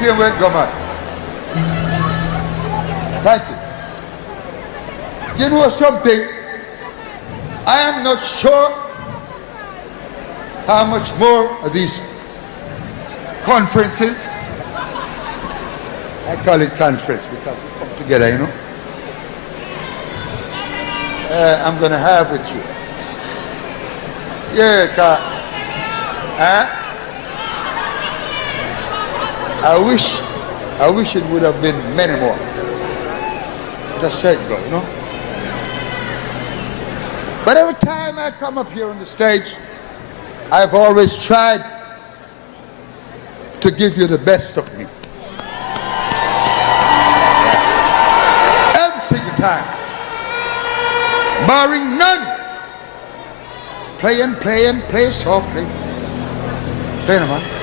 same way, government. Thank you. You know something? I am not sure how much more of these conferences, I call it conference because we come together, you know, I'm going to have with you. Yeah, I wish it would have been many more. Just said go, you know. But every time I come up here on the stage, I've always tried to give you the best of me. Every single time. Barring none. Play softly. Play, man.